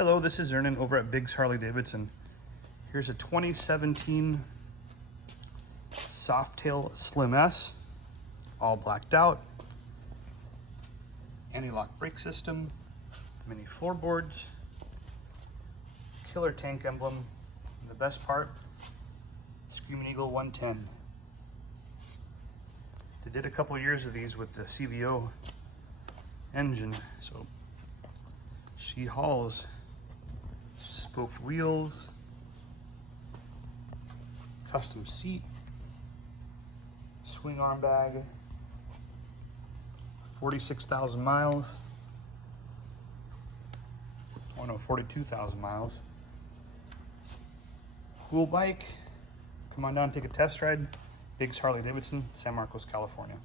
Hello, this is Ernan over at Biggs Harley-Davidson. Here's a 2017 Softail Slim S, all blacked out. Anti-lock brake system, mini floorboards, killer tank emblem, and the best part, Screaming Eagle 110. They did a couple years of these with the CVO engine, so she hauls spoked wheels, custom seat, swing arm bag, 46,000 miles. Oh no, 42,000 miles. Cool bike. Come on down and take a test ride. Biggs Harley-Davidson, San Marcos, California.